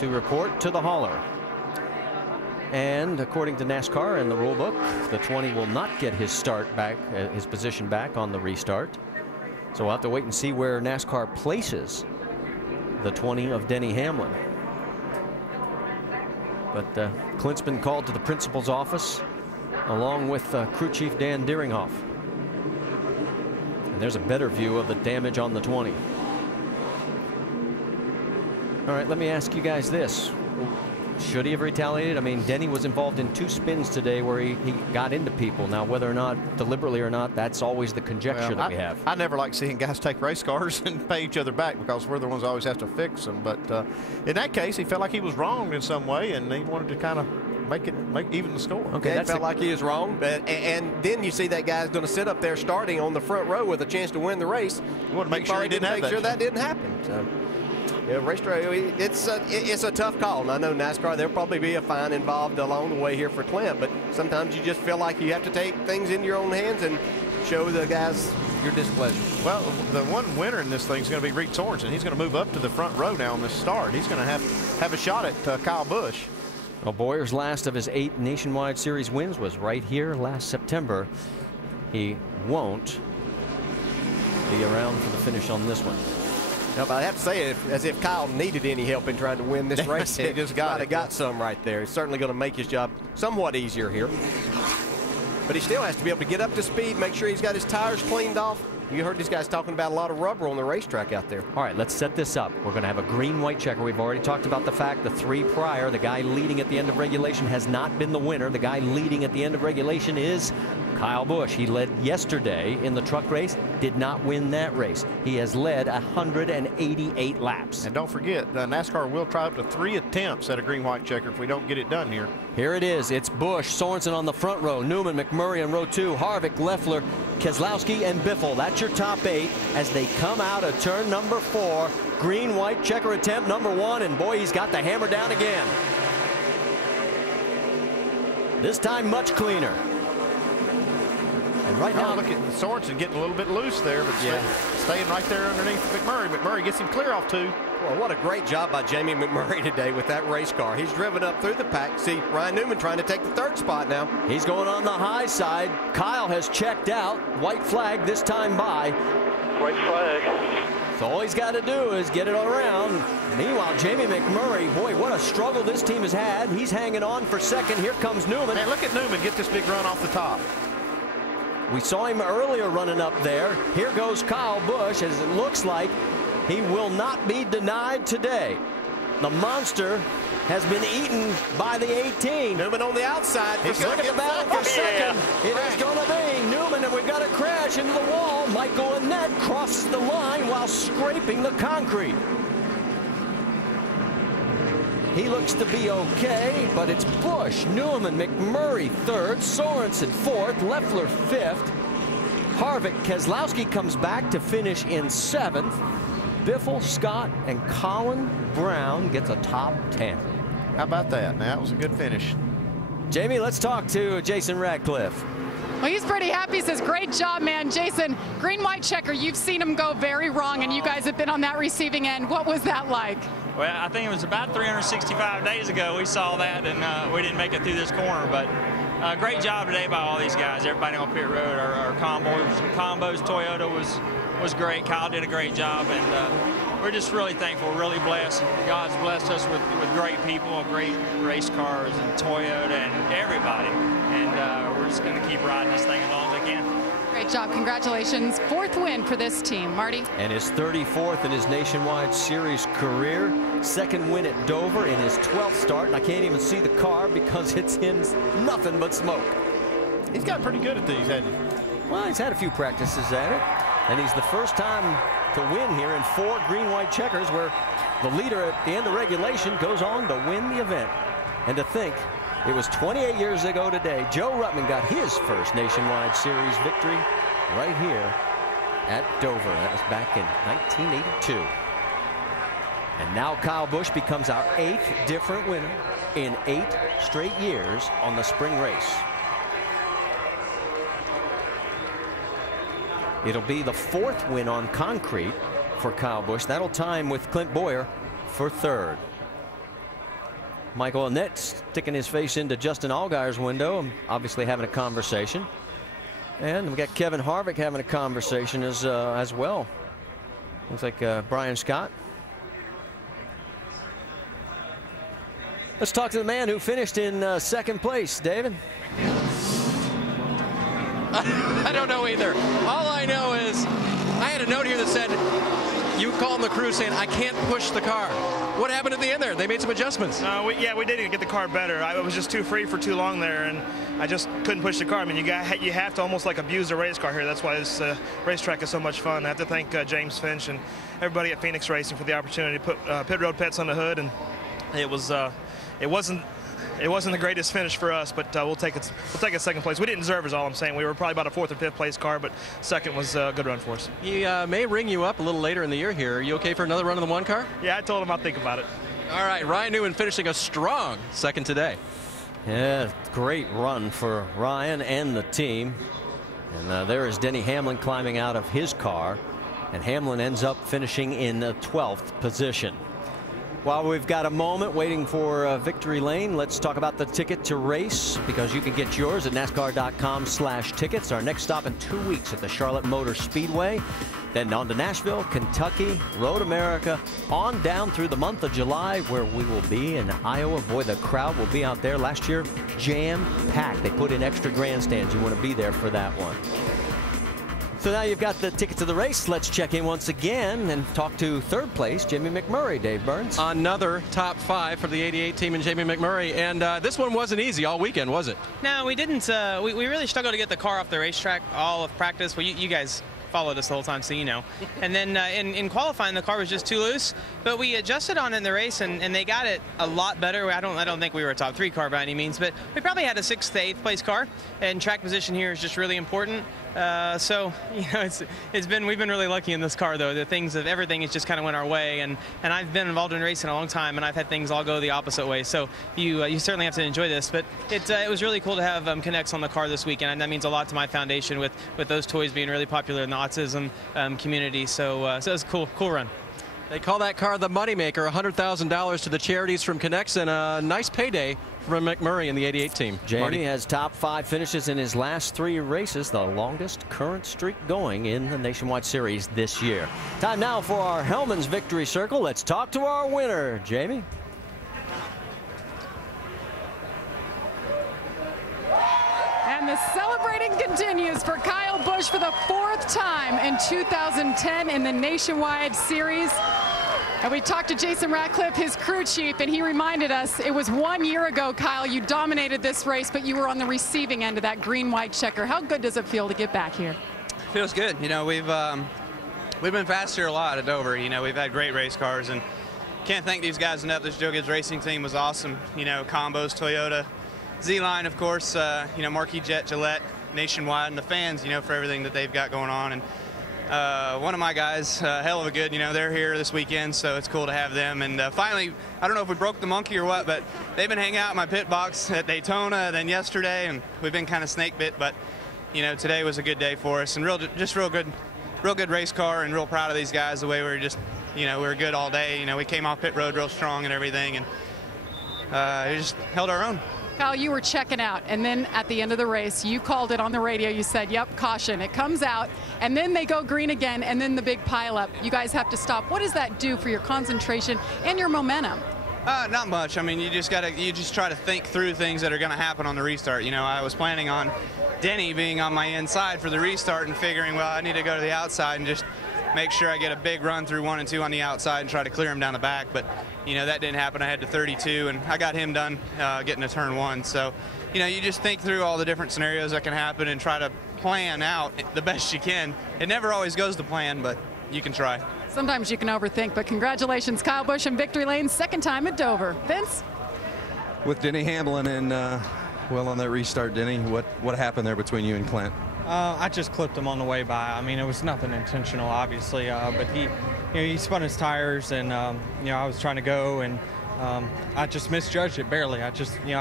to report to the hauler. And according to NASCAR and the rule book, the 20 will not get his start back, his position back on the restart. So we'll have to wait and see where NASCAR places the 20 of Denny Hamlin. But Clint's been called to the principal's office along with crew chief Dan Deeringhoff. And there's a better view of the damage on the 20. All right, let me ask you guys this. Should he have retaliated? I mean, Denny was involved in 2 spins today where he got into people. Now, whether or not deliberately or not, that's always the conjecture that we have. I never like seeing guys take race cars and pay each other back because we're the ones that always have to fix them. But in that case, he felt like he was wronged in some way, and he wanted to kind of make even the score. Okay, that felt like he was wrong. And then you see that guy's going to sit up there starting on the front row with a chance to win the race. You want to make sure he didn't have that didn't happen. So. Yeah, racetrack, it's a tough call. And I know NASCAR, there'll probably be a fine involved along the way here for Clint, but sometimes you just feel like you have to take things into your own hands and show the guys your displeasure. Well, the one winner in this thing is going to be Reed Sorensen. He's going to move up to the front row now on this start. He's going to have a shot at Kyle Busch. Well, Bowyer's last of his 8 Nationwide Series wins was right here last September. He won't be around for the finish on this one. No, but I have to say, as if Kyle needed any help in trying to win this race, he just got some right there. It's certainly going to make his job somewhat easier here. But he still has to be able to get up to speed, make sure he's got his tires cleaned off. You heard these guys talking about a lot of rubber on the racetrack out there. All right, let's set this up. We're going to have a green-white checker. We've already talked about the fact the 3 prior, the guy leading at the end of regulation has not been the winner. The guy leading at the end of regulation is Kyle Busch. He led yesterday in the truck race, did not win that race. He has led 188 laps. And don't forget, NASCAR will try up to 3 attempts at a green-white checker if we don't get it done here. Here it is. It's Busch, Sorensen on the front row, Newman, McMurray in row 2, Harvick, Leffler, Keselowski, and Biffle. That's your top 8 as they come out of turn number 4. Green-white checker attempt number 1, and boy, he's got the hammer down again. This time much cleaner. And right now, look at Sorensen getting a little bit loose there, but staying right there underneath McMurray. McMurray gets him clear off 2. Well, what a great job by Jamie McMurray today with that race car. He's driven up through the pack. See Ryan Newman trying to take the 3rd spot now. He's going on the high side. Kyle has checked out. White flag this time by. White flag. So all he's got to do is get it around. Meanwhile, Jamie McMurray, boy, what a struggle this team has had. He's hanging on for 2nd. Here comes Newman. Man, look at Newman get this big run off the top. We saw him earlier running up there. Here goes Kyle Busch, as it looks like he will not be denied today. The monster has been eaten by the 18. Newman on the outside. Look at the battle for 2nd. It is going to be Newman, and we've got a crash into the wall. Michael Annett crosses the line while scraping the concrete. He looks to be okay, but it's Busch, Newman, McMurray 3rd, Sorensen 4th, Leffler 5th. Harvick, Keselowski comes back to finish in 7th. Biffle, Scott, and Colin Brown gets a top 10. How about that? Now, that was a good finish. Jamie, let's talk to Jason Radcliffe. Well, he's pretty happy. He says, great job, man. Jason, green-white checker, you've seen him go very wrong, and you guys have been on that receiving end. What was that like? Well, I think it was about 365 days ago we saw that, and we didn't make it through this corner. But great job today by all these guys, everybody on pit road. Our combos, Toyota was great. Kyle did a great job, and we're just really thankful, really blessed. God's blessed us with great people, great race cars, and Toyota, and everybody. And we're just going to keep riding this thing as long as I can. Great job. Congratulations. 4th win for this team. Marty? And his 34th in his Nationwide Series career. 2nd win at Dover in his 12th start. And I can't even see the car because it's in nothing but smoke. He's got pretty good at these, hasn't he? Well, he's had a few practices at it. And he's the first time to win here in 4 green-white checkers, where the leader at the end of regulation goes on to win the event. And to think, it was 28 years ago today, Joe Ruttman got his first Nationwide Series victory right here at Dover. That was back in 1982. And now Kyle Busch becomes our 8th different winner in 8 straight years on the spring race. It'll be the 4th win on concrete for Kyle Busch. That'll time with Clint Bowyer for 3rd. Michael Annette sticking his face into Justin Allgaier's window, obviously having a conversation. And we got Kevin Harvick having a conversation as well. Looks like Brian Scott. Let's talk to the man who finished in second place, David. I don't know either. All I know is I had a note here that said, you calling the crew saying, I can't push the car. What happened at the end there? They made some adjustments. Yeah, we did get the car better. I was just too free for too long there, and I just couldn't push the car. I mean, you have to almost like abuse a race car here. That's why this racetrack is so much fun. I have to thank James Finch and everybody at Phoenix Racing for the opportunity to put pit road pets on the hood, and it wasn't the greatest finish for us, but we'll take it second place. We didn't deserve it, is all I'm saying. We were probably about a 4th or 5th place car, but second was a good run for us. He may ring you up a little later in the year here. Are you okay for another run in the 1 car? Yeah, I told him I'll think about it. All right, Ryan Newman finishing a strong second today. Yeah, great run for Ryan and the team. And there is Denny Hamlin climbing out of his car, and Hamlin ends up finishing in the 12th position. While we've got a moment waiting for victory lane, let's talk about the ticket to race, because you can get yours at NASCAR.com/tickets. Our next stop in 2 weeks at the Charlotte Motor Speedway. Then on to Nashville, Kentucky, Road America, on down through the month of July, where we will be in Iowa. Boy, the crowd will be out there. Last year, jam-packed. They put in extra grandstands. You want to be there for that one. So now you've got the ticket to the race. Let's check in once again and talk to third place, Jimmy McMurray, Dave Burns. Another top 5 for the 88 team and Jamie McMurray. And this one wasn't easy all weekend, was it? No, we didn't. We really struggled to get the car off the racetrack all of practice. Well, you guys followed us the whole time, so you know. And then in qualifying, the car was just too loose. But we adjusted on it in the race, and they got it a lot better. I don't think we were a top 3 car by any means, but we probably had a 6th to 8th place car. And track position here is just really important. So you know, we've been really lucky in this car, though. Everything has just kind of went our way, and I've been involved in racing a long time, and I've had things all go the opposite way. So you certainly have to enjoy this. But it was really cool to have Connects on the car this weekend, and that means a lot to my foundation with those toys being really popular in the autism community. So it was a cool run. They call that car the moneymaker, $100,000 to the charities from Connects, and a nice payday for McMurray and the 88 team. Jamie has top 5 finishes in his last 3 races, the longest current streak going in the Nationwide Series this year. Time now for our Hellman's Victory Circle. Let's talk to our winner, Jamie. And the celebrating continues for Kyle Busch for the 4th time in 2010 in the Nationwide Series. And we talked to Jason Ratcliffe, his crew chief, and he reminded us it was 1 year ago, Kyle, you dominated this race, but you were on the receiving end of that green-white checker. How good does it feel to get back here? Feels good. You know, we've been fast here a lot at Dover. You know, we've had great race cars, and can't thank these guys enough. This Joe Gibbs racing team was awesome. You know, Combos, Toyota, Z-Line, of course, you know, Marquis Jet, Gillette, Nationwide, and the fans, you know, for everything that they've got going on. And one of my guys, Heluva good, you know, they're here this weekend, so it's cool to have them. And finally, I don't know if we broke the monkey or what, but they've been hanging out in my pit box at Daytona, then yesterday, and we've been kind of snake bit, but, you know, today was a good day for us, and real good race car, and real proud of these guys, the way we were just, you know, we were good all day. You know, we came off pit road real strong and everything, and we just held our own. Kyle, you were checking out, and then at the end of the race, you called it on the radio. You said, yep, caution. It comes out, and then they go green again, and then the big pileup. You guys have to stop. What does that do for your concentration and your momentum? Not much. I mean, you just try to think through things that are going to happen on the restart. You know, I was planning on Denny being on my inside for the restart and figuring, well, I need to go to the outside and just make sure I get a big run through 1 and 2 on the outside and try to clear him down the back. But, you know, that didn't happen. I had to 32, and I got him done getting to turn 1. So, you know, you just think through all the different scenarios that can happen and try to plan out the best you can. It never always goes to plan, but you can try. Sometimes you can overthink, but congratulations, Kyle Busch in victory lane, 2nd time at Dover. Vince? With Denny Hamlin and, well, on that restart, Denny, what happened there between you and Clint? I just clipped him on the way by. I mean, it was nothing intentional, obviously, but he spun his tires, and you know, I was trying to go, and I just misjudged it barely. I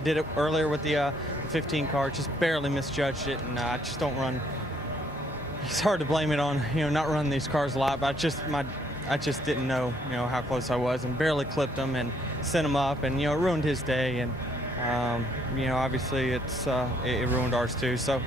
did it earlier with the 15 car, just barely misjudged it, and I just don't run. It's hard to blame it on, you know, not running these cars a lot, but I just didn't know, how close I was, and barely clipped him and sent him up, and it ruined his day, and obviously it ruined ours too. So.